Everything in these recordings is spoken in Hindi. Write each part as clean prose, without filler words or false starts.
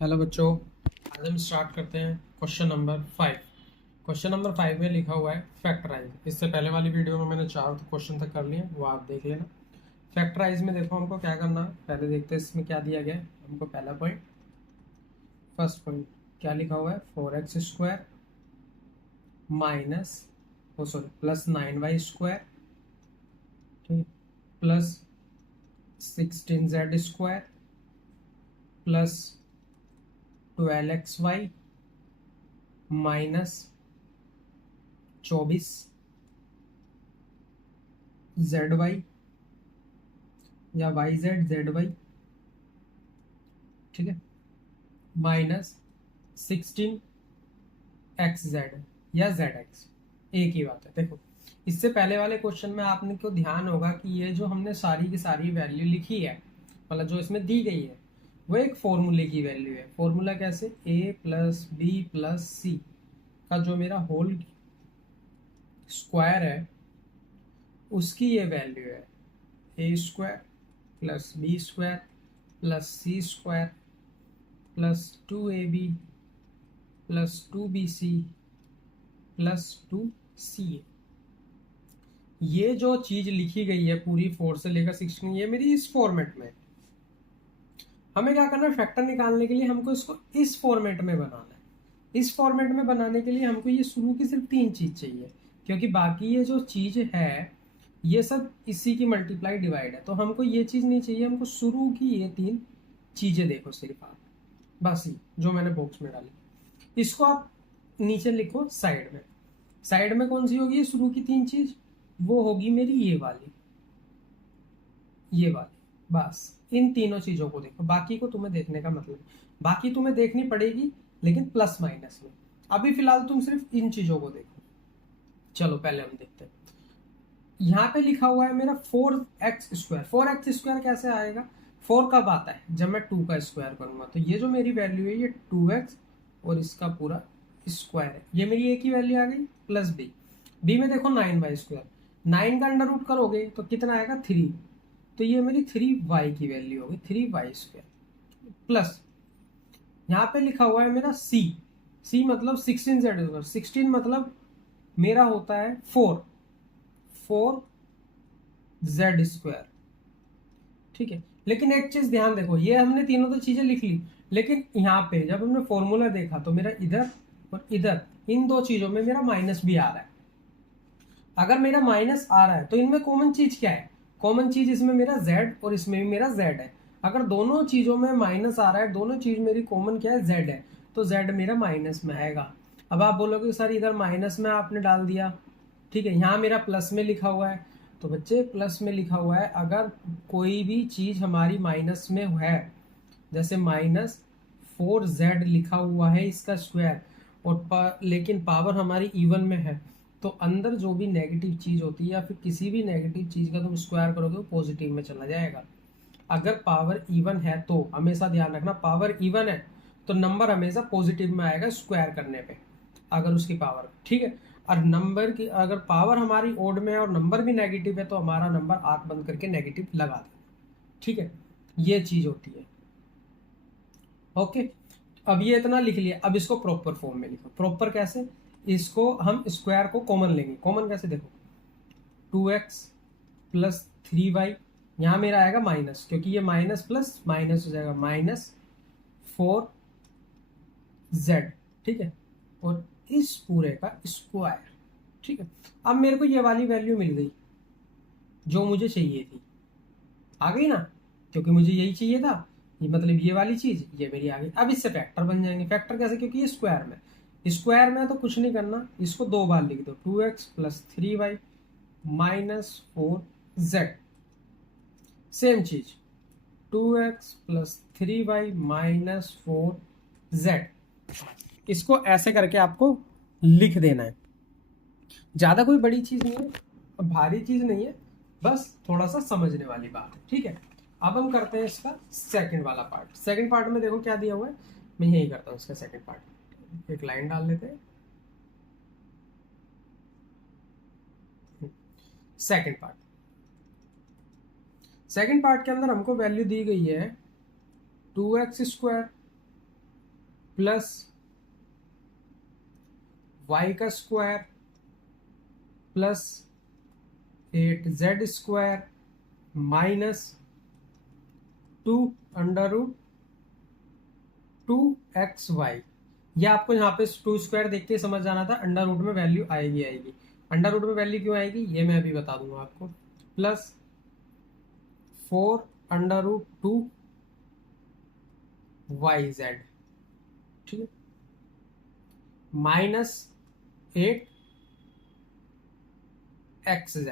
हेलो बच्चों, आज हम स्टार्ट करते हैं क्वेश्चन नंबर 5। क्वेश्चन नंबर 5 में लिखा हुआ है फैक्टराइज। इससे पहले वाली वीडियो में मैंने 4 क्वेश्चन तक कर लिए, वो आप देख लेना। फैक्टराइज में देखो हमको क्या करना है, पहले देखते हैं इसमें क्या दिया गया है हमको। पहला पॉइंट, फर्स्ट पॉइंट क्या लिखा हुआ है, 4x² माइनस प्लस 9y², ठीक, plus 16z² plus 12xy minus 24zy या yz ठीक है, माइनस 16xz या zx। एक ही बात है। देखो, इससे पहले वाले क्वेश्चन में आपने को ध्यान होगा कि ये जो हमने सारी की सारी वैल्यू लिखी है, मतलब जो इसमें दी गई है, वो एक फॉर्मूले की वैल्यू है। फॉर्मूला कैसे, a प्लस बी प्लस सी का जो मेरा होल स्क्वायर है उसकी ये वैल्यू है a² plus b² plus c² plus 2ab plus 2bc plus 2ca। ये जो चीज लिखी गई है पूरी 4 से लेकर 16, ये मेरी इस फॉर्मेट में। हमें क्या करना है, फैक्टर निकालने के लिए हमको इसको इस फॉर्मेट में बनाना है। इस फॉर्मेट में बनाने के लिए हमको ये शुरू की सिर्फ 3 चीज चाहिए, क्योंकि बाकी ये जो चीज है ये सब इसी की मल्टीप्लाई डिवाइड है। तो हमको ये चीज नहीं चाहिए, हमको शुरू की ये 3 चीजें देखो सिर्फ आप, बस ये जो मैंने बॉक्स में डाली इसको आप नीचे लिखो साइड में। साइड में कौन सी होगी शुरू की 3 चीज, वो होगी मेरी ये वाली, ये वाली। बस इन तीनों चीजों को देखो, बाकी को तुम्हें देखने का मतलब, बाकी तुम्हें देखनी पड़ेगी लेकिन प्लस माइनस में। अभी फिलहाल तुम सिर्फ इन चीजों को देखो। चलो पहले हम देखते हैं। यहाँ पे लिखा हुआ है मेरा 4x²। 4x² कैसे आएगा, 4 कब आता है, जब मैं 2 का स्क्वायर करूंगा। तो ये जो मेरी वैल्यू है ये 2x और इसका पूरा स्क्वायर है, ये मेरी एक ही वैल्यू आ गई। प्लस बी में देखो 9y², 9 का अंडर रूट करोगे तो कितना आएगा 3, तो ये मेरी 3y की वैल्यू होगी, 3y² प्लस यहाँ पे लिखा हुआ है मेरा सी मतलब 16z²। 16 मतलब मेरा होता है 4z², ठीक है। लेकिन एक चीज ध्यान देखो, ये हमने तीनों तो चीजें लिख ली, लेकिन यहाँ पे जब हमने फॉर्मूला देखा तो मेरा इधर और इधर इन दो चीजों में मेरा माइनस भी आ रहा है। अगर मेरा माइनस आ रहा है तो इनमें कॉमन चीज क्या है, कॉमन चीज इसमें मेरा z और इसमें भी मेरा z है। अगर दोनों चीजों में माइनस आ रहा है, दोनों चीज मेरी कॉमन क्या है, z है, तो z मेरा माइनस में आएगा। अब आप बोलोगे सर इधर माइनस में आपने डाल दिया, ठीक है, यहाँ मेरा प्लस में लिखा हुआ है। तो बच्चे प्लस में लिखा हुआ है, अगर कोई भी चीज हमारी माइनस में है, जैसे -4z लिखा हुआ है इसका स्क्वायर, और लेकिन पावर हमारी इवन में है, तो अंदर जो भी नेगेटिव चीज होती है या फिर किसी भी नेगेटिव चीज का तुम स्क्वायर करोगे वो पॉजिटिव में चला जाएगा। अगर पावर इवन है तो हमेशा ध्यान रखना, पावर इवन है तो नंबर हमेशा पॉजिटिव में आएगा स्क्वायर करने पे, अगर उसकी पावर, ठीक है। और नंबर की अगर पावर हमारी ओड में है और नंबर भी नेगेटिव है तो हमारा नंबर आंख बंद करके नेगेटिव लगा देना, ठीक है। ये चीज होती है, ओके। अब ये इतना लिख लिया, अब इसको प्रॉपर फॉर्म में लिखो। प्रॉपर कैसे, इसको हम स्क्वायर को कॉमन लेंगे। कॉमन कैसे, देखो 2x प्लस 3y, यहां मेरा आएगा माइनस, क्योंकि ये माइनस प्लस माइनस हो जाएगा, -4z, ठीक है, और इस पूरे का स्क्वायर, ठीक है। अब मेरे को ये वाली वैल्यू मिल गई जो मुझे चाहिए थी, आ गई ना, क्योंकि मुझे यही चाहिए था, ये मतलब ये वाली चीज ये मेरी आ गई। अब इससे फैक्टर बन जाएंगे। फैक्टर कैसे, क्योंकि ये स्क्वायर में तो कुछ नहीं करना, इसको 2 बार लिख दो, 2x plus 3y minus 4z। Same चीज 2x plus 3y minus 4z, इसको ऐसे करके आपको लिख देना है। ज्यादा कोई बड़ी चीज नहीं है, भारी चीज नहीं है, बस थोड़ा सा समझने वाली बात है, ठीक है। अब हम करते हैं इसका सेकंड वाला पार्ट। सेकंड पार्ट में देखो क्या दिया हुआ है, मैं यही करता हूँ इसका सेकंड पार्ट। एक लाइन डाल लेते हैं, सेकंड पार्ट। सेकंड पार्ट के अंदर हमको वैल्यू दी गई है 2x² प्लस वाई का square plus 8z² minus 2√2xy। ये आपको यहाँ पे 2² देख के समझ जाना था, अंडर रूट में वैल्यू आएगी। अंडर रूट में वैल्यू क्यों आएगी ये मैं अभी बता दूंगा आपको। प्लस 4√2yz, ठीक है, माइनस 8xz,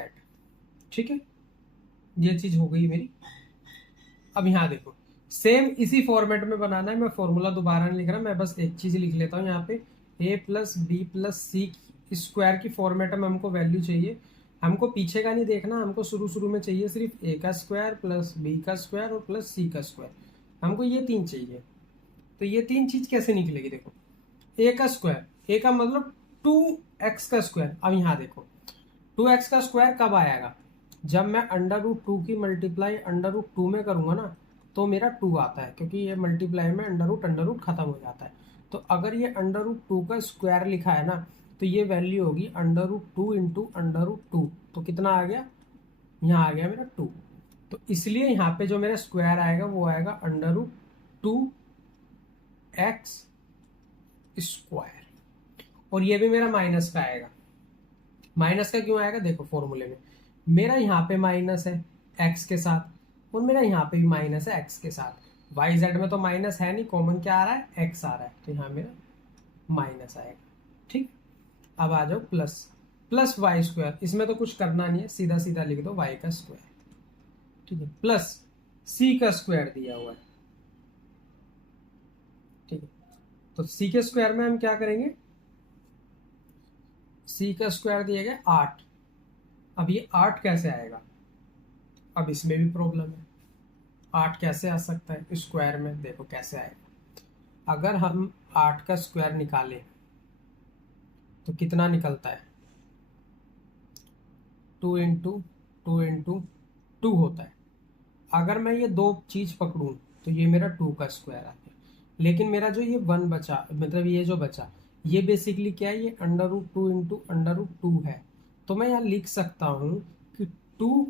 ठीक है, ये चीज हो गई मेरी। अब यहाँ देखो सेम इसी फॉर्मेट में बनाना है, मैं फॉर्मूला दोबारा नहीं लिख रहा, मैं बस एक चीज लिख लेता हूँ यहाँ पे, a plus B plus C square की फॉर्मेट में हमको वैल्यू चाहिए। हमको पीछे का नहीं देखना, हमको शुरू में चाहिए सिर्फ a का स्क्वायर प्लस b का स्क्वायर और प्लस c का स्क्वायर, हमको ये तीन चाहिए। तो ये तीन चीज कैसे निकलेगी, देखो a का स्क्वायर, a का मतलब 2x का स्क्वायर। अब यहाँ देखो 2x का स्क्वायर कब आएगा, जब मैं अंडर रूट 2 की मल्टीप्लाई अंडर रूट 2 में करूंगा ना तो मेरा 2 आता है, क्योंकि ये मल्टीप्लाई में अंडर रूट खत्म हो जाता है। तो अगर ये अंडर रूट 2 का स्क्वायर लिखा है ना तो ये वैल्यू होगी under root 2 into under root 2। तो कितना आ गया, यहाँ आ गया मेरा 2। तो इसलिए यहाँ पे जो मेरा स्क्वायर आएगा वो आएगा अंडर रूट 2x²। और ये भी मेरा माइनस का आएगा। माइनस का क्यों आएगा, देखो फॉर्मूले में मेरा यहाँ पे माइनस है x के साथ और मेरा यहाँ पे भी माइनस है x के साथ। y z में तो माइनस है नहीं, कॉमन क्या आ रहा है, x आ रहा है, तो यहाँ मेरा माइनस आएगा। ठीक, अब आ जाओ प्लस y², इसमें तो कुछ करना नहीं है, सीधा सीधा लिख दो y का स्क्वायर, ठीक है, प्लस c का स्क्वायर दिया हुआ है, ठीक है। तो c के स्क्वायर में हम क्या करेंगे, c का स्क्वायर दिया गया 8। अब ये 8 कैसे आएगा, अब इसमें भी प्रॉब्लम है, 8 कैसे आ सकता है स्क्वायर में, देखो कैसे आएगा। अगर हम 8 का स्क्वायर निकालें तो कितना निकलता है, 2 इंटू 2 इंटू 2 होता है। अगर मैं ये दो चीज पकड़ूं तो ये मेरा 2 का स्क्वायर आ गया, लेकिन मेरा जो ये 1 बचा, मतलब ये जो बचा ये बेसिकली क्या है, ये under root 2 into under root 2 है। तो मैं यहाँ लिख सकता हूं कि 2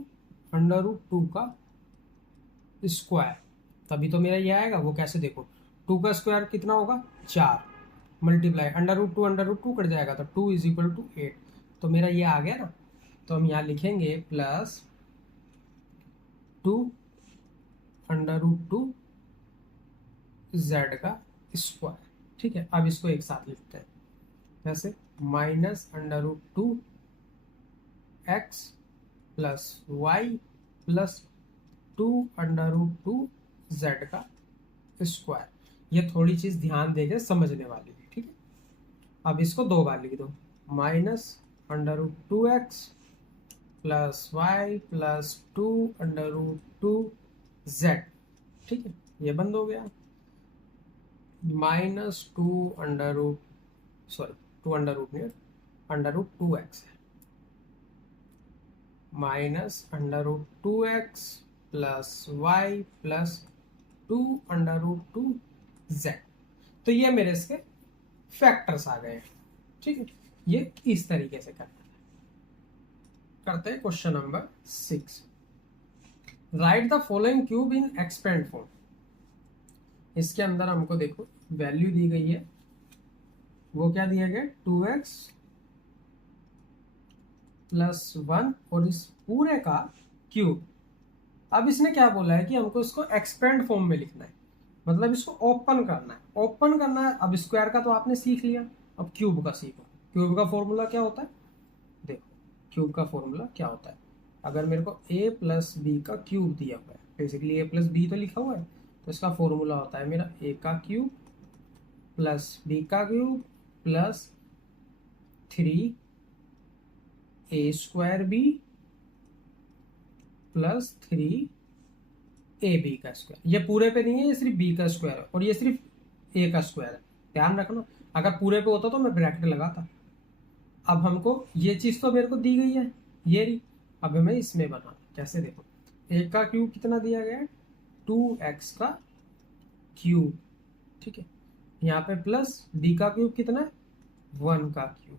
अंडर रूट 2 का स्क्वायर, तभी तो मेरा ये आएगा। वो कैसे, देखो 2 का स्क्वायर कितना होगा 4, मल्टीप्लाई अंडर रूट 2 कट जाएगा तो 2 इज इक्वल टू 8। तो मेरा ये आ गया ना, तो हम यहाँ लिखेंगे प्लस 2 अंडर रूट 2 z का स्क्वायर, ठीक है। अब इसको एक साथ लिखते हैं, जैसे minus under root 2x plus Y plus 2 under root 2 z का स्क्वायर। ये थोड़ी चीज ध्यान देके समझने वाली है, ठीक है। अब इसको दो बार लिख दो, minus under root 2x plus Y plus 2 under root 2 z, ठीक है। ये बंद हो गया, माइनस 2 अंडर रूट 2x है, minus under root 2x plus Y plus 2 under root 2 z। तो ये मेरे इसके फैक्टर्स आ गए, ठीक है। ये इस तरीके से करते हैं। Question number 6, right the following cube in expand form. इसके अंदर हमको देखो वैल्यू दी गई है, वो क्या दिया गया 2x प्लस 1 और इस पूरे का क्यूब। अब इसने क्या बोला है कि हमको इसको एक्सपेंड फॉर्म में लिखना है, मतलब इसको ओपन करना है, ओपन करना है। अब स्क्वायर का तो आपने सीख लिया, अब क्यूब का सीखो। क्यूब का फॉर्मूला क्या होता है, देखो क्यूब का फॉर्मूला क्या होता है। अगर मेरे को a प्लस बी का क्यूब दिया हुआ है, बेसिकली a प्लस बी तो लिखा हुआ है, तो इसका फॉर्मूला होता है मेरा a का क्यूब प्लस b का cube plus 3a² b plus 3ab का स्क्वायर। ये पूरे पे नहीं है, ये सिर्फ b का स्क्वायर है और ये सिर्फ a का स्क्वायर है, ध्यान रखना। अगर पूरे पे होता तो मैं ब्रैकेट लगाता। अब हमको ये चीज तो मेरे को दी गई है, ये रही, अब हमें इसमें बनाना कैसे, देखो a का क्यूब कितना दिया गया है 2x का क्यूब, ठीक है। यहाँ पे प्लस b का क्यूब कितना है 1 का क्यूब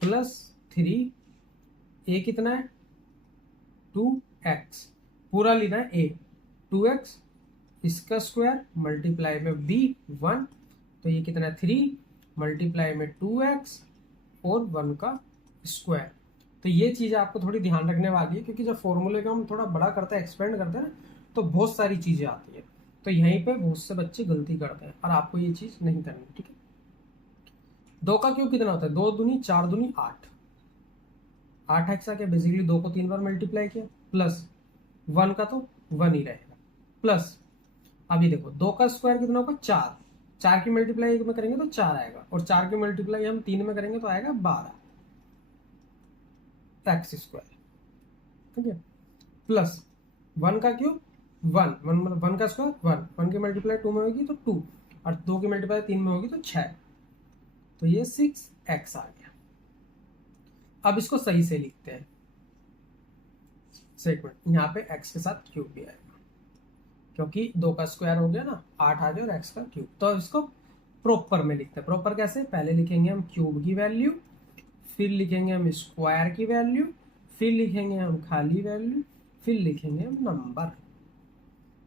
प्लस 3 a कितना है 2x पूरा लेना है a 2x इसका स्क्वायर मल्टीप्लाई में b 1 तो ये कितना है 3 मल्टीप्लाई में 2x और 1 का स्क्वायर। तो ये चीज़ आपको थोड़ी ध्यान रखने वाली है क्योंकि जब फॉर्मूले को हम थोड़ा बड़ा करते हैं एक्सपेंड करते हैं ना तो बहुत सारी चीज़ें आती है। तो यहीं पे बहुत से बच्चे गलती करते हैं और आपको ये चीज़ नहीं करनी, ठीक है। 2 का क्यूब कितना होता है 2 दूनी 4 दूनी 8 8x आ गया बेसिकली 2 को 3 बार मल्टीप्लाई किया प्लस 1 का तो 1 ही रहेगा प्लस अभी देखो 2 का स्क्वायर कितना होगा 4 4 की मल्टीप्लाई में करेंगे तो 4 आएगा और 4 की मल्टीप्लाई हम 3 में करेंगे तो आएगा 12 एक्स स्क्वायर, ठीक है प्लस 1 का क्यूब 1 मतलब 1 का स्क्वायर 1 की मल्टीप्लाई 2 में होगी तो 2 और 2 की मल्टीप्लाई 3 में होगी तो 6 तो ये 6x आ गया। अब इसको सही से लिखते हैं सेगमेंट यहाँ पे x के साथ क्यूब भी आएगा क्योंकि 2 का स्क्वायर हो गया ना 8 आ गया और x का क्यूब। तो अब इसको प्रॉपर में लिखते हैं। प्रॉपर कैसे पहले लिखेंगे हम क्यूब की वैल्यू फिर लिखेंगे हम स्क्वायर की वैल्यू फिर लिखेंगे हम खाली वैल्यू फिर लिखेंगे हम नंबर।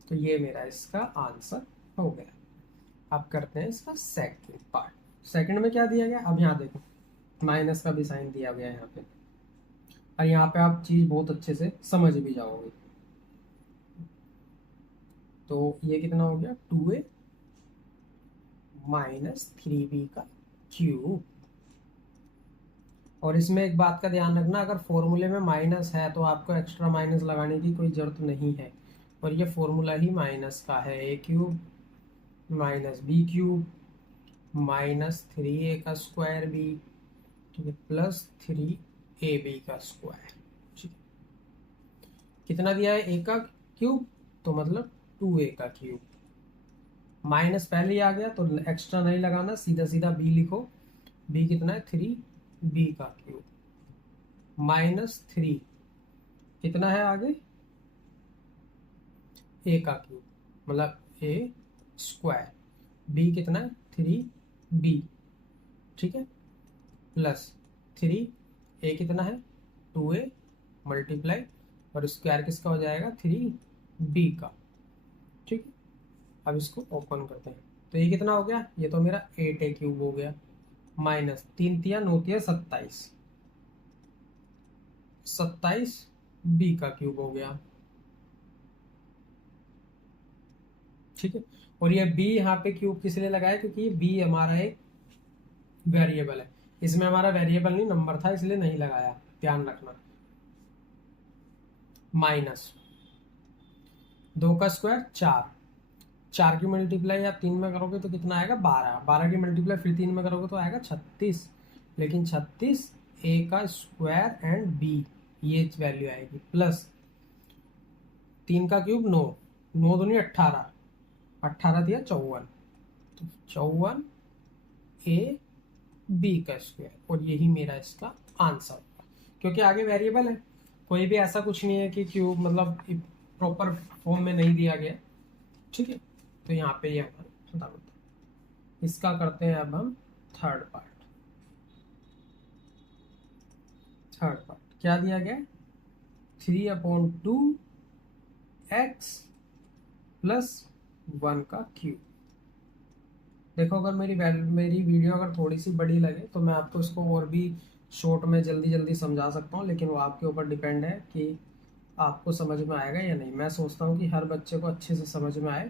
तो ये मेरा इसका आंसर हो गया। अब करते हैं इसका सेकंड पार्ट। सेकंड में क्या दिया गया अब यहाँ देखो माइनस का भी साइन दिया गया है यहाँ पे और यहाँ पे आप चीज बहुत अच्छे से समझ भी जाओगे। तो ये कितना हो गया 2a माइनस 3b का क्यूब। और इसमें एक बात का ध्यान रखना अगर फॉर्मूले में माइनस है तो आपको एक्स्ट्रा माइनस लगाने की कोई जरूरत नहीं है और ये फॉर्मूला ही माइनस का है a cube minus b cube minus 3a का स्क्वायर b ठीक है प्लस 3ab का स्क्वायर। ठीक है कितना दिया है a का क्यूब तो मतलब 2a का क्यूब माइनस पहले ही आ गया तो एक्स्ट्रा नहीं लगाना सीधा सीधा b लिखो b कितना है 3b का क्यूब माइनस 3 कितना है आगे a का क्यूब मतलब a स्क्वायर b कितना है 3b ठीक है प्लस 3a कितना है 2a मल्टीप्लाई और स्क्वायर किसका हो जाएगा 3b का। ठीक है अब इसको ओपन करते हैं तो ये कितना हो गया ये तो मेरा 8a क्यूब हो गया माइनस 3 तिया 9 तिया 27 b का क्यूब हो गया। ठीक है और ये b यहाँ पे क्यूब किस लिए लगाया क्योंकि ये b हमारा एक वेरिएबल है इसमें हमारा वेरिएबल नहीं नंबर था इसलिए नहीं लगाया ध्यान रखना। माइनस 2 का स्क्वायर 4 की मल्टीप्लाई आप 3 में करोगे तो कितना आएगा 12 की मल्टीप्लाई फिर 3 में करोगे तो आएगा 36 लेकिन 36 a का स्क्वायर एंड b ये वैल्यू आएगी प्लस 3 का क्यूब 9 दूनी 18 दिया 54 तो 54 a b का स्क्वायर और यही मेरा इसका आंसर होगा क्योंकि आगे वेरिएबल है कोई भी ऐसा कुछ नहीं है कि क्यूब मतलब प्रॉपर फॉर्म में नहीं दिया गया। ठीक है तो यहाँ पे ये हमारा खत्म होता है। इसका करते हैं अब हम थर्ड पार्ट क्या दिया गया 3/2 x प्लस 1 का क्यूब। देखो अगर मेरी वीडियो अगर थोड़ी सी बड़ी लगे तो मैं आपको इसको और भी शॉर्ट में जल्दी समझा सकता हूँ लेकिन वो आपके ऊपर डिपेंड है कि आपको समझ में आएगा या नहीं। मैं सोचता हूँ कि हर बच्चे को अच्छे से समझ में आए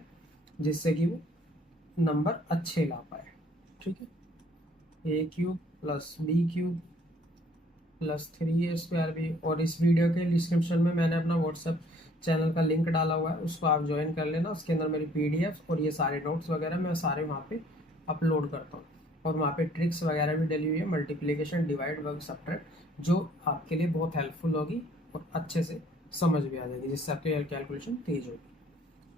जिससे कि वो नंबर अच्छे ला पाए। ठीक है a cube plus b cube plus 3a square भी। और इस वीडियो के डिस्क्रिप्शन में मैंने अपना व्हाट्सएप चैनल का लिंक डाला हुआ है उसको आप ज्वाइन कर लेना। उसके अंदर मेरी PDF और ये सारे नोट्स वगैरह मैं सारे वहाँ पे अपलोड करता हूँ और वहाँ पे ट्रिक्स वगैरह भी डली हुई है मल्टीप्लिकेशन डिवाइड वर्ग सब्ट्रैक्ट जो आपके लिए बहुत हेल्पफुल होगी और अच्छे से समझ भी आ जाएगी जिससे आपकी कैलकुलेशन तेज होगी।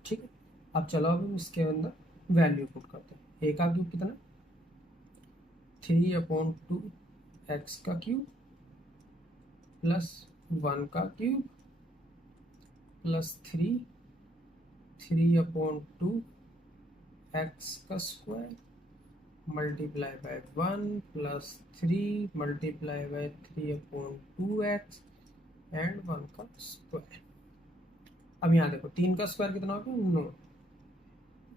ठीक है अब चलो अब हम इसके अंदर वैल्यू पुट करते हैं। a का क्यूब कितना 3/2 x का क्यूब प्लस 1 का क्यूब प्लस 3/2 x का square multiply by 1 plus 3 multiply by 3/2x and 1 का स्क्वायर। अब यहाँ देखो 3 का स्क्वायर कितना हो गया 9,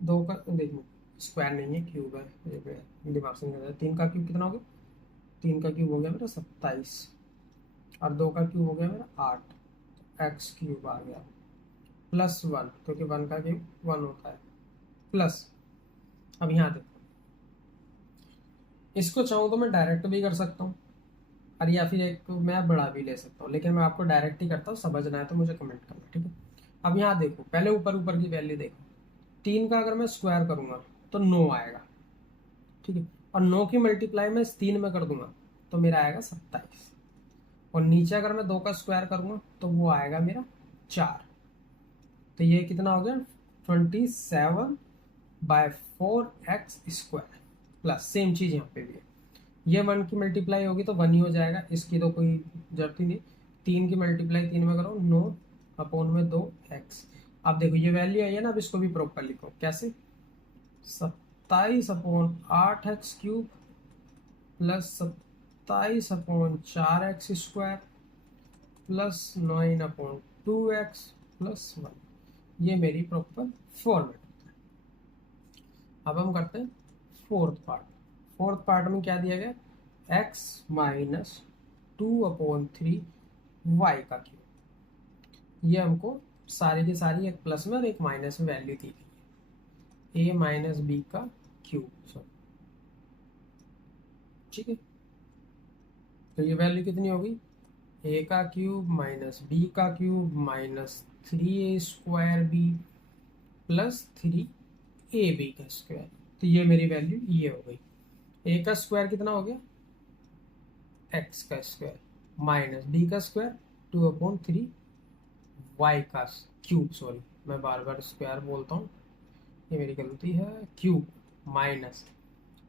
2 का देखो स्क्वायर नहीं है क्यूब है, ये दिमाग से निकल जाए। 3 का क्यूब कितना हो गया, 3 का क्यूब हो गया मेरा 27 और 2 का क्यूब हो गया मेरा 8, एक्स क्यूब आ गया प्लस 1 क्योंकि 1 का क्यूब 1 होता है प्लस। अब यहाँ देखो इसको चाहूँ तो मैं डायरेक्ट भी कर सकता हूँ और या फिर एक मैं बढ़ा भी ले सकता हूँ, लेकिन मैं आपको डायरेक्ट ही करता हूँ। समझना है तो मुझे कमेंट करना, ठीक है। अब यहाँ देखो पहले ऊपर ऊपर की वैल्यू देखो, 3 का अगर मैं स्क्वायर करूंगा तो 9 आएगा, ठीक है। और 9 की मल्टीप्लाई मैं इस 3 में कर दूंगा तो मेरा आएगा 27। और नीचे अगर मैं 2 का स्क्वायर करूंगा तो वो आएगा मेरा 4। तो ये कितना हो गया 27/4x² प्लस सेम चीज यहाँ पे भी है। ये 1 की मल्टीप्लाई होगी तो 1 ही हो जाएगा, इसकी तो कोई जरूरत ही नहीं। 3 की मल्टीप्लाई 3 में करो 9/2x। अब देखो ये वैल्यू आई है ना, अब इसको भी प्रॉपर लिखो कैसे, 27/8x³ plus 27/4x² plus 9/2x plus 1। ये मेरी प्रॉपर फॉर्मेट होता है। अब हम करते हैं फोर्थ पार्ट। फोर्थ पार्ट में क्या दिया गया, x माइनस 2/3 y का क्यूब। ये हमको सारी की सारी एक प्लस में और एक माइनस में वैल्यू दी गई है, a माइनस बी का क्यूब, ठीक है। तो ये वैल्यू कितनी होगी, a का क्यूब माइनस b का cube minus 3a² plus 3ab का स्क्वायर। तो ये मेरी वैल्यू ये हो गई। a का स्क्वायर कितना हो गया x का स्क्वायर माइनस b का स्क्वायर 2/3 y का क्यूब, सॉरी मैं बार बार स्क्वायर बोलता हूँ, ये मेरी गलती है, क्यूब माइनस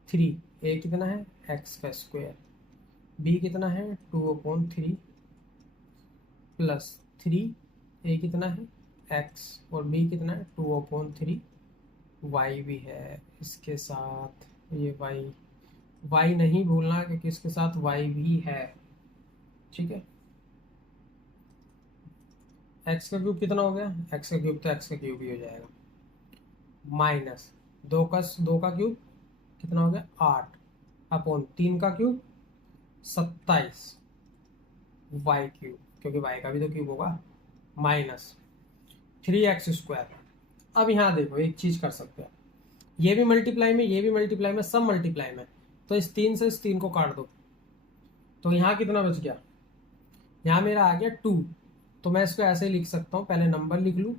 3, a कितना है x का स्क्वायर, b कितना है 2/3 प्लस 3, a कितना है x और b कितना है 2/3 y भी है इसके साथ, ये y नहीं भूलना क्योंकि इसके साथ y भी है, ठीक है। x का क्यूब कितना हो गया, x का क्यूब तो x का क्यूब ही हो जाएगा, माइनस 2 का क्यूब कितना हो गया 8/3 का क्यूब 27 y क्यूब क्योंकि y का भी तो क्यूब होगा, माइनस 3x²। अब यहाँ देखो एक चीज कर सकते हैं, ये भी मल्टीप्लाई में ये भी मल्टीप्लाई में सब मल्टीप्लाई में, तो इस 3 से इस 3 को काट दो तो यहाँ कितना बच गया, यहाँ मेरा आ गया 2। तो मैं इसको ऐसे ही लिख सकता हूँ, पहले नंबर लिख लूँ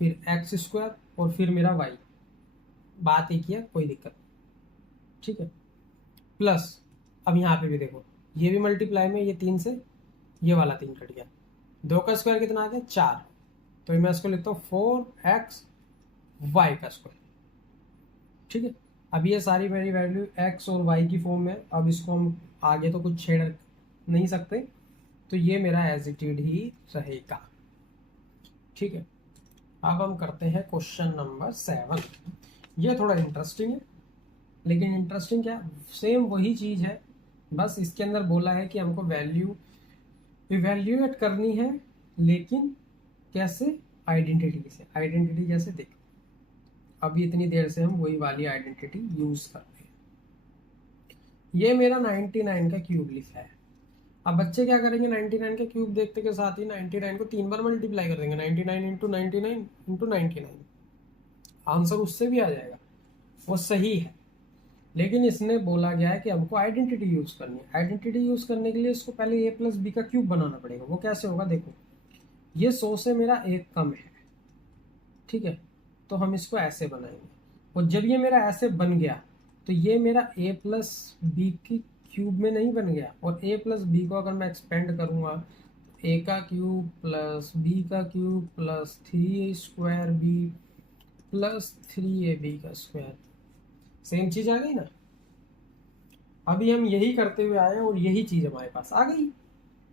फिर x² और फिर मेरा y, बात एक ही है कोई दिक्कत, ठीक है। प्लस अब यहाँ पे भी देखो ये भी मल्टीप्लाई में, ये 3 से ये वाला 3 कट गया, 2 का स्क्वायर कितना आ गया 4, तो मैं इसको लिखता हूँ 4xy का स्क्वायर, ठीक है। अब ये सारी मेरी वैल्यू x और y की फॉर्म में, अब इसको हम आगे तो कुछ छेड़ नहीं सकते, तो ये मेरा एज इट इज ही रहेगा, ठीक है। अब हम करते हैं क्वेश्चन नंबर 7। ये थोड़ा इंटरेस्टिंग है, लेकिन इंटरेस्टिंग क्या, सेम वही चीज है, बस इसके अंदर बोला है कि हमको वैल्यू इवेल्युएट करनी है, लेकिन कैसे, आइडेंटिटी से। आइडेंटिटी जैसे देखो अभी इतनी देर से हम वही वाली आइडेंटिटी यूज कर रहे हैं। ये मेरा 99 का क्यूब लिखा है। अब बच्चे क्या करेंगे, 99 का क्यूब देखते के साथ ही 99 को 3 बार मल्टीप्लाई कर देंगे, 99 × 99 × 99, आंसर उससे भी आ जाएगा, वो सही है। लेकिन इसने बोला गया है कि हमको आइडेंटिटी यूज करनी है। आइडेंटिटी यूज करने के लिए इसको पहले a + b का क्यूब बनाना पड़ेगा। वो कैसे होगा, देखो ये 100 से मेरा 1 कम है, ठीक है, तो हम इसको ऐसे बनाएंगे। और जब ये मेरा ऐसे बन गया तो ये मेरा a + b की क्यूब में नहीं बन गया, और a + b को अगर मैं एक्सपेंड करूंगा, a का क्यूब प्लस b का cube plus 3a² b plus 3ab का स्क्वायर, सेम चीज आ गई ना। अभी हम यही करते हुए आए और यही चीज हमारे पास आ गई।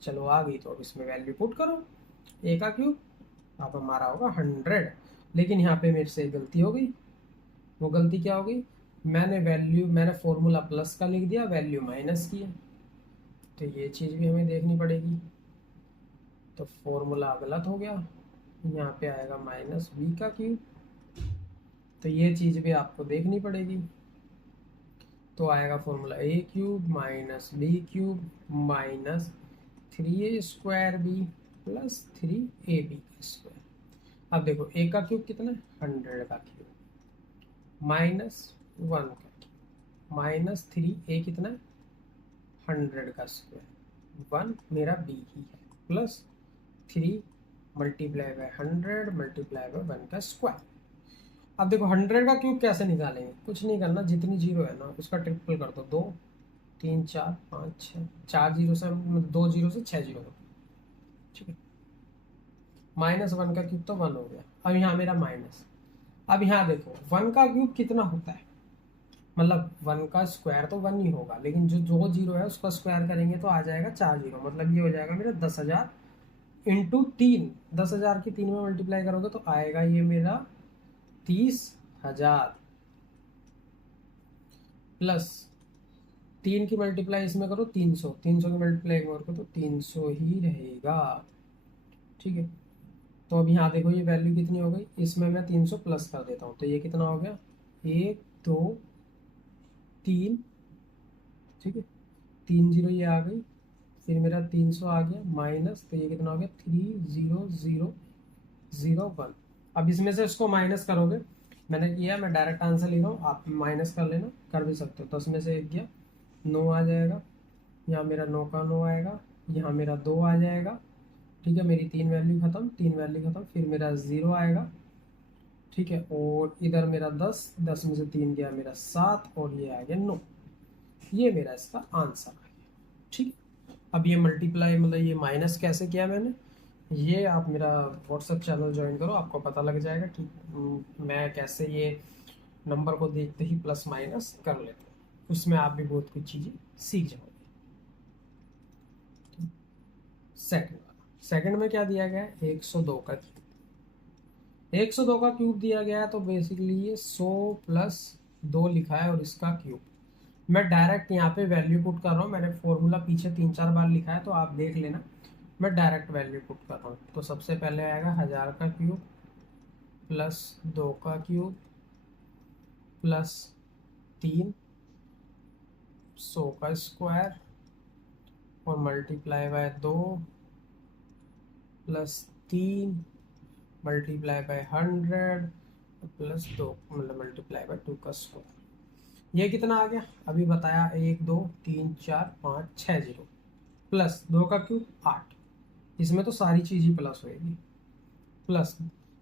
चलो आ गई तो अब इसमें वैल्यू पुट करो, a का क्यूब अब हमारा होगा 100। लेकिन यहाँ पे मेरे से गलती हो गई, वो गलती क्या हो गई, मैंने फॉर्मूला प्लस का लिख दिया, वैल्यू माइनस की है, तो ये चीज़ भी हमें देखनी पड़ेगी। तो फॉर्मूला गलत हो गया, यहाँ पे आएगा माइनस बी का क्यूब, तो ये चीज़ भी आपको देखनी पड़ेगी। तो आएगा formula A cube minus B cube minus 3a² B plus 3ab square. अब देखो ए का क्यूब कितना है, 100 का क्यूब माइनस 1 का क्यूब माइनस 3a कितना है, 100 का स्क्वायर, 1 मेरा बी ही है, plus 3 multiply by 100 multiply by 1 का स्क्वायर। अब देखो 100 का क्यूब कैसे निकालेंगे, कुछ नहीं करना, जितनी जीरो है ना उसका ट्रिपल कर दो, 2 3 4 5 6, 4 जीरो से 2 जीरो से 6 जीरो, ठीक है। माइनस 1 का क्यूब तो 1 हो गया, अब यहाँ मेरा माइनस। अब यहाँ देखो 1 का क्यूब कितना होता है, मतलब 1 का स्क्वायर तो 1 ही होगा, लेकिन जो जो जीरो है उसका स्क्वायर करेंगे तो आ जाएगा 4 जीरो, मतलब ये हो जाएगा मेरा 10,000 इंटू 3, 10,000 की 3 में मल्टीप्लाई करोगे तो आएगा ये मेरा 30,000 प्लस 3 की मल्टीप्लाई इसमें करो 300, 300 की मल्टीप्लाई करो तो 300 ही रहेगा, ठीक है। तो अब यहाँ देखो ये वैल्यू कितनी हो गई, इसमें मैं 300 प्लस कर देता हूँ, तो ये कितना हो गया, 1 2 3, ठीक है, 3 जीरो ये आ गई, फिर मेरा 300 आ गया माइनस, तो ये कितना हो गया 30001। अब इसमें से इसको माइनस करोगे, मैंने किया, मैं डायरेक्ट आंसर लिख रहा हूँ, आप माइनस कर लेना, कर भी सकते हो। 10 में से 1 गया 9 आ जाएगा, यहाँ मेरा 9 का 9 आएगा, यहाँ मेरा 2 आ जाएगा, ठीक है, मेरी 3 वैल्यू खत्म, 3 वैल्यू खत्म, फिर मेरा 0 आएगा, ठीक है, और इधर मेरा 10, 10 में से 3 गया मेरा 7, और ये आ गया 9, ये मेरा इसका आंसर आ गया, ठीक है। अब ये मल्टीप्लाई मतलब ये माइनस कैसे किया मैंने, ये आप मेरा व्हाट्सएप चैनल ज्वाइन करो, आपको पता लग जाएगा कि मैं कैसे ये नंबर को देखते ही प्लस माइनस कर लेता हूँ, उसमें आप भी बहुत कुछ चीज़ें सीख जाओगे। सेकंड में क्या दिया गया है, 102 का क्यूब, 102 का क्यूब दिया गया है, तो बेसिकली ये 100 प्लस 2 लिखा है और इसका क्यूब। मैं डायरेक्ट यहाँ पे वैल्यू पुट कर रहा हूँ, मैंने फॉर्मूला पीछे 3-4 बार लिखा है तो आप देख लेना, मैं डायरेक्ट वैल्यू पुट कर रहा हूँ। तो सबसे पहले आएगा 1000 का क्यूब प्लस 2 का क्यूब प्लस 3 100 का स्क्वायर और multiply by 2 plus 3 multiply by 100 plus 2 मतलब मल्टीप्लाई बाय 2 का स्क्वायर। ये कितना आ गया, अभी बताया, 1 2 3 4 5 6 जीरो प्लस 2 का क्यूब 8, इसमें तो सारी चीज़ ही प्लस होएगी, प्लस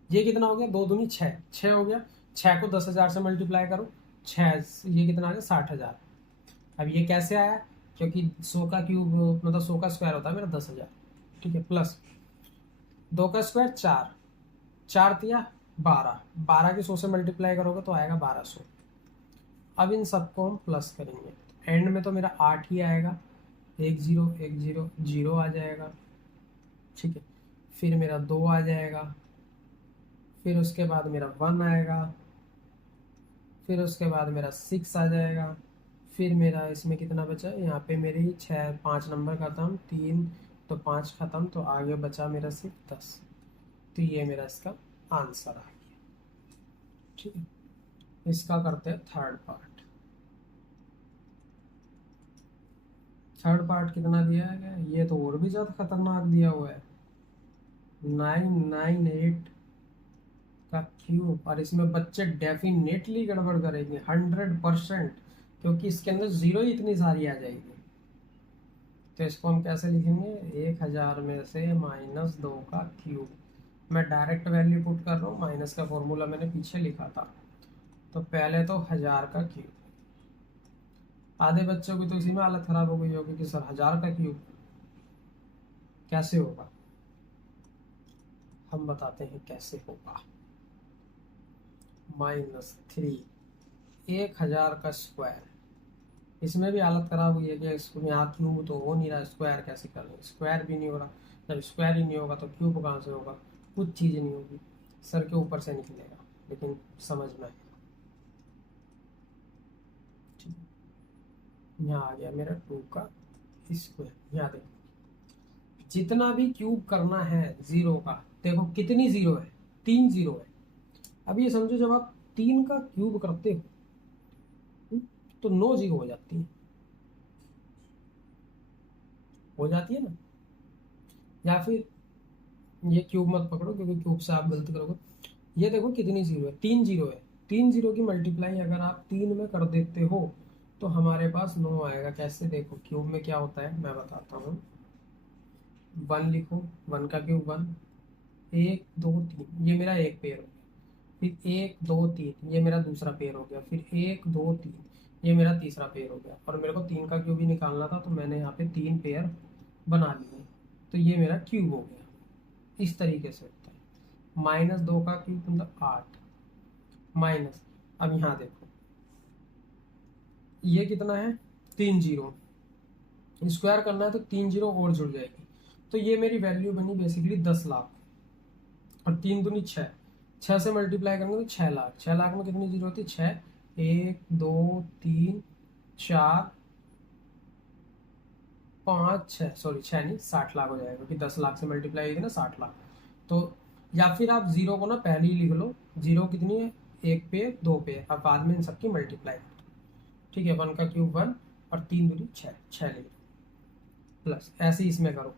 ये कितना हो गया, 2 दूनी 6, 6 हो गया, 6 को 10,000 से मल्टीप्लाई करो, 6 ये कितना आ गया 60,000। अब ये कैसे आया, क्योंकि 100 का क्यूब मतलब 100 का स्क्वायर होता है मेरा 10,000, ठीक है, प्लस 2 का स्क्वायर 4, 4 दिया 12, 12 की 100 से मल्टीप्लाई करोगे तो आएगा 1200। अब इन सबको हम प्लस करेंगे, एंड में तो मेरा 8 ही आएगा, 1 0 1 0 0 आ जाएगा, ठीक है, फिर मेरा 2 आ जाएगा, फिर उसके बाद मेरा 1 आएगा, फिर उसके बाद मेरा 6 आ जाएगा, फिर मेरा इसमें कितना बचा, यहाँ पे मेरी 5 नंबर खत्म, 3 तो 5 खत्म, तो आगे बचा मेरा सिर्फ 10, तो ये मेरा इसका आंसर आ गया, ठीक है। इसका करते हैं थर्ड पार्ट कितना दिया है, ये तो और भी ज़्यादा खतरनाक दिया हुआ है, 998 का क्यूब, और इसमें बच्चे डेफिनेटली गड़बड़ करेंगे 100%, क्योंकि इसके अंदर जीरो ही इतनी सारी आ जाएगी। तो इसको हम कैसे लिखेंगे, 1000 में से माइनस 2 का क्यूब, मैं डायरेक्ट वैल्यू पुट कर रहा हूँ, माइनस का फॉर्मूला मैंने पीछे लिखा था। तो पहले तो 1000 का क्यूब, आधे बच्चों की तो इसी में हालत खराब हो गई होगी कि सर 1000 का क्यूब कैसे होगा, हम बताते हैं कैसे होगा। -3 1000 का स्क्वायर, इसमें भी हालत खराब हुई है कि इसको यहाँ क्यूब तो हो नहीं रहा, स्क्वायर कैसे कर लें, स्क्वायर भी नहीं हो रहा, जब स्क्वायर ही नहीं होगा तो क्यूब कहाँ से होगा, कुछ चीज़ नहीं होगी, सर के ऊपर से निकलेगा, लेकिन समझ में आएगा। यहाँ आ गया मेरा 2 का स्क्वायर। यहाँ देखो जितना भी क्यूब करना है जीरो का, देखो कितनी जीरो है, 3 जीरो है। अब ये समझो जब आप 3 का क्यूब करते हो तो 9 जीरो हो जाती है ना। या फिर ये क्यूब मत पकड़ो क्योंकि क्यूब से आप गलत करोगे। ये देखो कितनी जीरो है, 3 जीरो है। 3 जीरो की मल्टीप्लाई अगर आप 3 में कर देते हो तो हमारे पास 9 आएगा। कैसे, देखो क्यूब में क्या होता है मैं बताता हूँ। 1 लिखो, 1 का क्यूब 1, 1 2 3 ये मेरा एक पेयर हो गया। फिर 1 2 3 ये मेरा दूसरा पेयर हो गया। फिर 1 2 3 ये मेरा तीसरा पेयर हो गया। और मेरे को 3 का क्यूब ही निकालना था तो मैंने यहाँ पे 3 पेयर बना लिए। तो ये मेरा क्यूब हो गया। इस तरीके से होता है। -2 का क्यूब मतलब 8 माइनस। अब यहाँ देखो ये कितना है, 3 जीरो। स्क्वायर करना है तो 3 जीरो और जुड़ जाएगी। तो ये मेरी वैल्यू बनी बेसिकली 10 लाख। और 3 दूनी 6, 6 से मल्टीप्लाई करेंगे तो 6 लाख। 6 लाख में कितनी जीरो होती है, 6, 1 2 3 4 5 6, सॉरी 6 नहीं 60 लाख हो जाएगा क्योंकि 10 लाख से मल्टीप्लाई होगी ना 60 लाख। तो या फिर आप जीरो को ना पहले ही लिख लो। जीरो कितनी है, एक पेयर 2 पेयर। अब बाद में इन सबकी मल्टीप्लाई कर दो। ठीक है, 1 का क्यूब 1 और 3 दूनी 6, 6 लिख दो। प्लस ऐसे ही इसमें करो,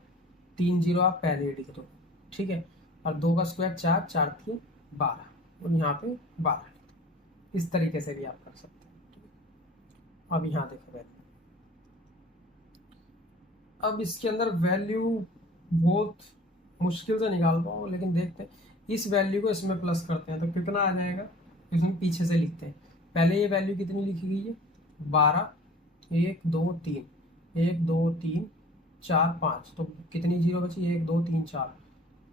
3 जीरो आप पहले ही लिख दो। ठीक है, और 2 का स्क्वायर 4, 4 3 12 और यहाँ पे 12 लिख दो। इस तरीके से भी आप कर सकते हैं। ठीक है? अब यहाँ देखो वैल्यू, अब इसके अंदर वैल्यू बहुत मुश्किल से निकाल पाओ लेकिन देखते हैं। इस वैल्यू को इसमें प्लस करते हैं तो कितना आ जाएगा, इसमें पीछे से लिखते हैं। पहले ये वैल्यू कितनी लिखी गई है, 12, 1 2 3, 1 2 3 4 5, तो कितनी जीरो बची, 1 2 3 4,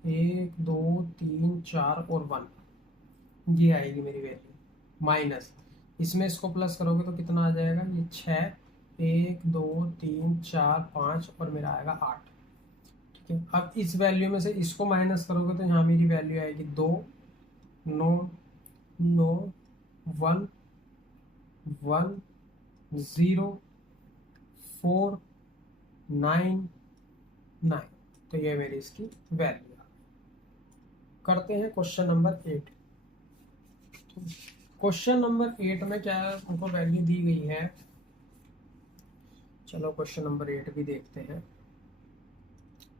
1 2 3 4 और 1, ये आएगी मेरी वैल्यू। माइनस इसमें इसको प्लस करोगे तो कितना आ जाएगा, ये 6, 1 2 3 4 5 और मेरा आएगा 8। ठीक है, अब इस वैल्यू में से इसको माइनस करोगे तो यहाँ मेरी वैल्यू आएगी 2 9 9 1 1 0 4 9 9। तो ये मेरी इसकी वैल्यू। करते हैं क्वेश्चन नंबर 8। क्वेश्चन नंबर 8 में क्या है, उनको वैल्यू दी गई है। चलो क्वेश्चन नंबर 8 भी देखते हैं।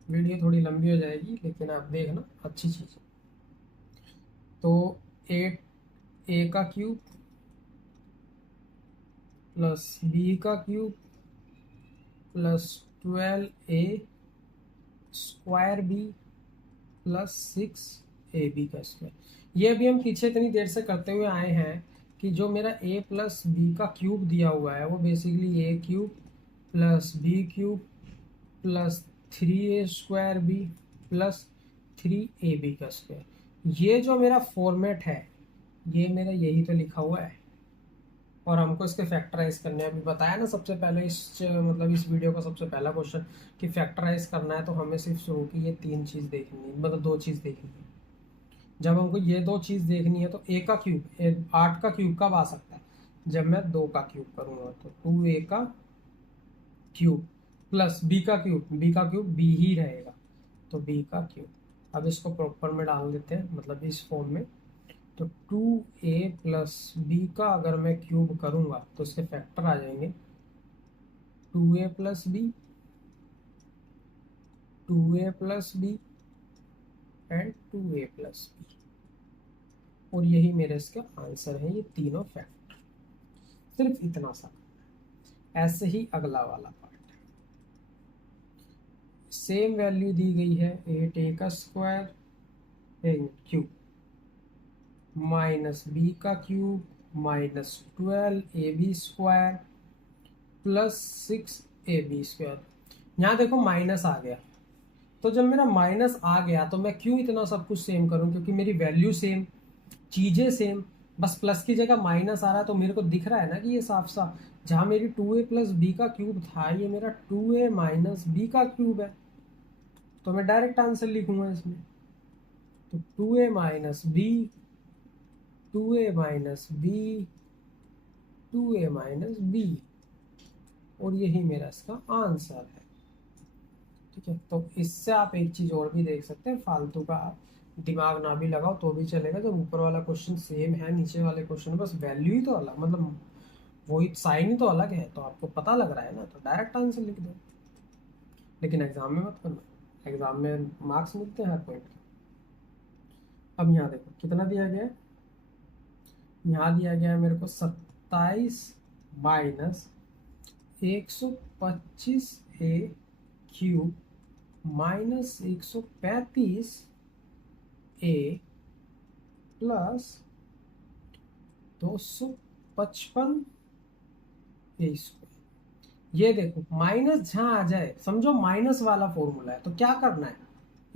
वीडियो थोड़ी लंबी हो जाएगी लेकिन आप देखना अच्छी चीज है। तो 8 a का क्यूब प्लस b का cube plus 12a square b plus 6ab का स्क्वायर। ये भी हम पीछे इतनी देर से करते हुए आए हैं कि जो मेरा a प्लस बी का क्यूब दिया हुआ है वो basically a cube plus B cube plus 3a square B plus 3ab का स्क्वायर। ये जो मेरा फॉर्मेट है ये मेरा यही तो लिखा हुआ है। और हमको इसके फैक्टराइज करने अभी बताया ना सबसे पहले, इस मतलब इस वीडियो का सबसे पहला क्वेश्चन कि फैक्टराइज करना है तो हमें सिर्फ शुरू की ये 3 चीज़ देखनी है, मतलब 2 चीज़ देखनी है। जब हमको ये 2 चीज़ देखनी है तो a का क्यूब 8 का क्यूब कब आ सकता है, जब मैं 2 का क्यूब करूँगा। तो 2a का क्यूब प्लस b का क्यूब b ही रहेगा तो b का क्यूब। अब इसको प्रॉपर में डाल देते हैं, मतलब इस फॉर्म में। तो 2a प्लस बी का अगर मैं क्यूब करूंगा तो इसके फैक्टर आ जाएंगे 2a plus B, 2a plus B and 2a plus B. और यही मेरे इसका आंसर है, ये तीनों फैक्टर। सिर्फ इतना सा। ऐसे ही अगला वाला पार्ट, सेम वैल्यू दी गई है 8a का स्क्वायर क्यूब माइनस बी का cube minus 12ab square plus 6ab square. यहाँ देखो माइनस आ गया, तो जब मेरा माइनस आ गया तो मैं क्यों इतना सब कुछ सेम करूं, क्योंकि मेरी वैल्यू सेम, चीजें सेम, बस प्लस की जगह माइनस आ रहा है तो मेरे को दिख रहा है ना कि ये साफ साफ जहां मेरी 2a प्लस बी का क्यूब था ये मेरा 2a माइनस बी का क्यूब है। तो मैं डायरेक्ट आंसर लिखूंगा इसमें। तो 2a minus B, 2a minus B, 2a minus B. और यही मेरा इसका आंसर है। ठीक है, तो इससे आप एक चीज और भी देख सकते हैं, फालतू का आप दिमाग ना भी लगाओ तो भी चलेगा। जब ऊपर वाला क्वेश्चन सेम है, नीचे वाले क्वेश्चन बस वैल्यू ही तो अलग, मतलब वही साइन ही तो अलग है, तो आपको पता लग रहा है ना, तो डायरेक्ट आंसर लिख दो। लेकिन एग्जाम में मत करना, एग्जाम में मार्क्स मिलते हैं हर पॉइंट के। अब यहाँ देखो कितना दिया गया है, यहाँ दिया गया है मेरे को 27 minus 125a³ minus 135a plus 255a²। ये देखो माइनस जहाँ आ जाए समझो माइनस वाला फॉर्मूला है, तो क्या करना है,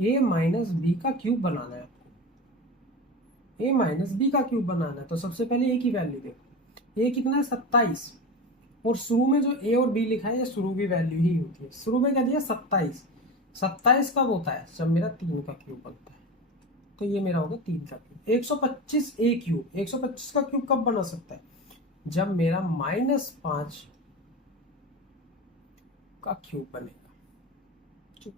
a माइनस बी का क्यूब बनाना है आपको। a माइनस बी का क्यूब बनाना है, तो सबसे पहले a की वैल्यू देखो, a कितना है 27, और शुरू में जो a और b लिखा है ये शुरू की वैल्यू ही होती है। शुरू में क्या दिया 27, 27 कब होता है, जब मेरा 3 का क्यूब बनता है, तो ये मेरा होगा 3 का क्यूब। 125a³ 125 का क्यूब कब बना सकता है, जब मेरा -5 का क्यूब बनेगा। ठीक,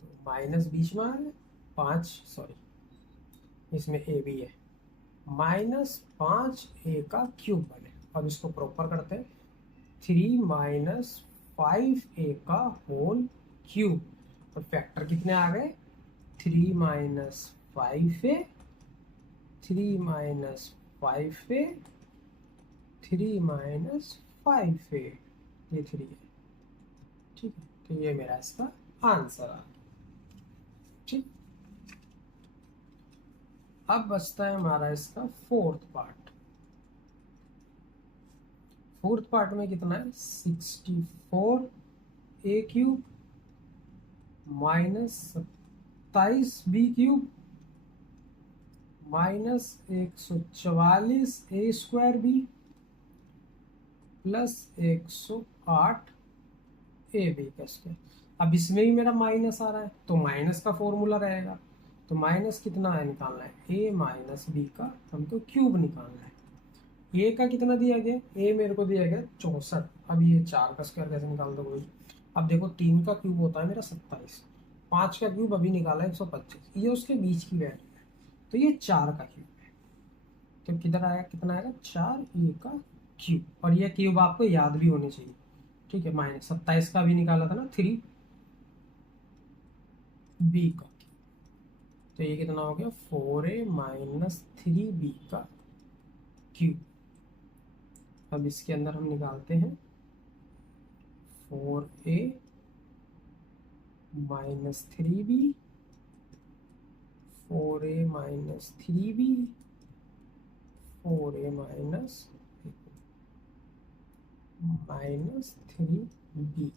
तो माइनस बीच में आ गया 5, सॉरी इसमें a भी है, -5a का क्यूब बनेगा। अब इसको प्रॉपर करते हैं, 3 माइनस 5a का होल क्यूब, तो फैक्टर कितने आ गए, 3 minus 5a, 3 minus 5a, 3 minus 5a, ये 3 है। ठीक है, तो ये मेरा इसका आंसर आ गया। ठीक, अब बचता है हमारा इसका फोर्थ पार्ट। फोर्थ पार्ट में कितना है, 64a³ minus 27b³ minus 144a² plus 108ab का स्क्वायर। अब इसमें भी मेरा माइनस आ रहा है, तो माइनस का फॉर्मूला रहेगा, तो माइनस कितना है निकालना है, a माइनस बी का हमको क्यूब निकालना है। a का कितना दिया गया, a मेरे को दिया गया 64, अब ये 4 का स्क्वायर कैसे निकाल दो भाई। अब देखो 3 का क्यूब होता है मेरा 27, 5 का क्यूब अभी निकाला 125, ये उसके बीच की वैल्यू है, तो ये 4 का क्यूब है। तो किधर आएगा, कितना आएगा 4a का क्यूब, और ये क्यूब आपको याद भी होने चाहिए। ठीक है, माइनस 27 का भी निकाला था ना 3b का, तो ये कितना हो गया 4a माइनस 3b का क्यूब। अब इसके अंदर हम निकालते हैं 4a minus 3b, 4a minus 3b, 4a minus 3b,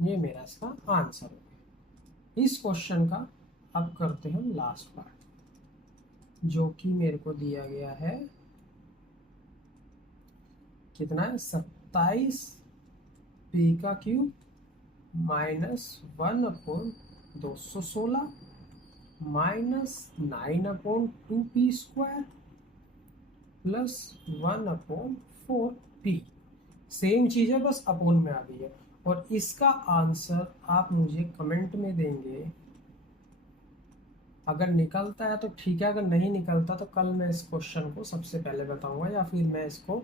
ये मेरा इसका आंसर हो गया। इस क्वेश्चन का अब करते हैं लास्ट पार्ट, जो कि मेरे को दिया गया है कितना है, 27b का cube minus 1/216 minus 9/2p² plus 1/4p। Same चीज है, बस अपोन में आ गई है। और इसका आंसर आप मुझे कमेंट में देंगे, अगर निकलता है तो ठीक है, अगर नहीं निकलता तो कल मैं इस क्वेश्चन को सबसे पहले बताऊंगा, या फिर मैं इसको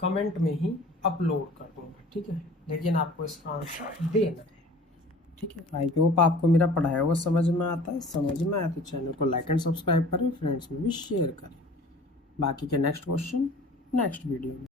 कमेंट में ही अपलोड कर दूंगा। ठीक है, लेकिन आपको इसका आंसर देना है। ठीक है, आई होप आपको मेरा पढ़ाया हुआ समझ में आता है। समझ में आया तो चैनल को लाइक एंड सब्सक्राइब करें, फ्रेंड्स में भी शेयर करें। बाकी के नेक्स्ट क्वेश्चन नेक्स्ट वीडियो में।